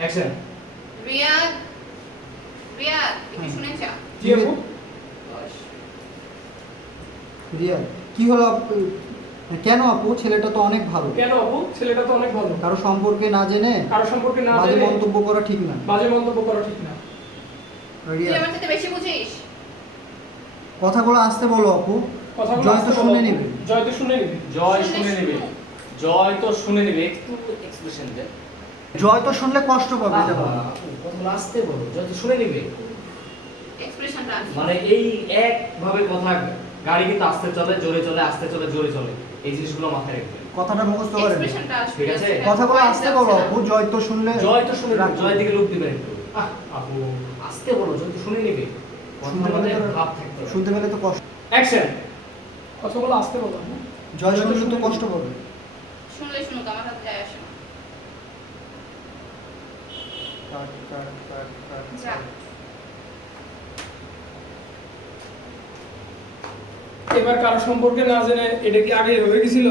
Action. Riyad Riyad একটু শুনে যা। জি আপু। বস। রিয়াদ কি হলো আপু? কেন আপু? ছেলেটা তো অনেক ভালো। কেন আপু? ছেলেটা তো অনেক ভালো। কারো সম্পর্কে না জেনে কারো সম্পর্কে না বাজে জেনে মন্তব্য করা ঠিক না। বাজে মন্তব্য করা ঠিক না। তুই রিয়াদ আমার সাথে বেশি বুঝিস। কথাগুলো আসতে বলো আপু। কথাগুলো জয় তো আসতে শুনে বলো। নেবে। জয় তো শুনে নেবে। জয় শুনে শুনে নেবে। শুনুক। জয় তো শুনে নেবে, একটু এক্সপ্রেশন দেন। জয় তো শুনলে কষ্ট পাবে এটা বলো। আপু কথাগুলো আসতে বলো, জয় তো শুনে নেবে। এক্সপ্রেশনটা আসবে। মানে এই একভাবে কথা, গাড়ি কিন্তু আস্তে চলে জোরে চলে, আস্তে চলে জোরে চলে, এই জিনিসগুলো মাথায় রাখবেন। কথাটা মুখস্থ করেন। এক্সপ্রেশনটা আসবে। ঠিক আছে? কথাগুলো আসতে বলো আপু। জয় তো শুনলে জয় তো শুনে নেবে, রাখো। জয়ের দিকে লোক দিবেন একটু। আপু আসতে বলো, জয় তো শুনে নেবে। শুনতে কথার মধ্যে পেলে তো- ভাব থাকতে হবে। শুনতে পেলে তো কষ্ট। অ্যাকশন। কথাগুলো আসতে বলো আপু। জয় জয় তো শুনলে তো শুনে কষ্ট নেবে। পাবে। শুনলে শুনুক, আমার হাতে যায় আসে না। যা। এবার কারো সম্পর্কে না জেনে এটা কি আগে হয়ে গেছিল?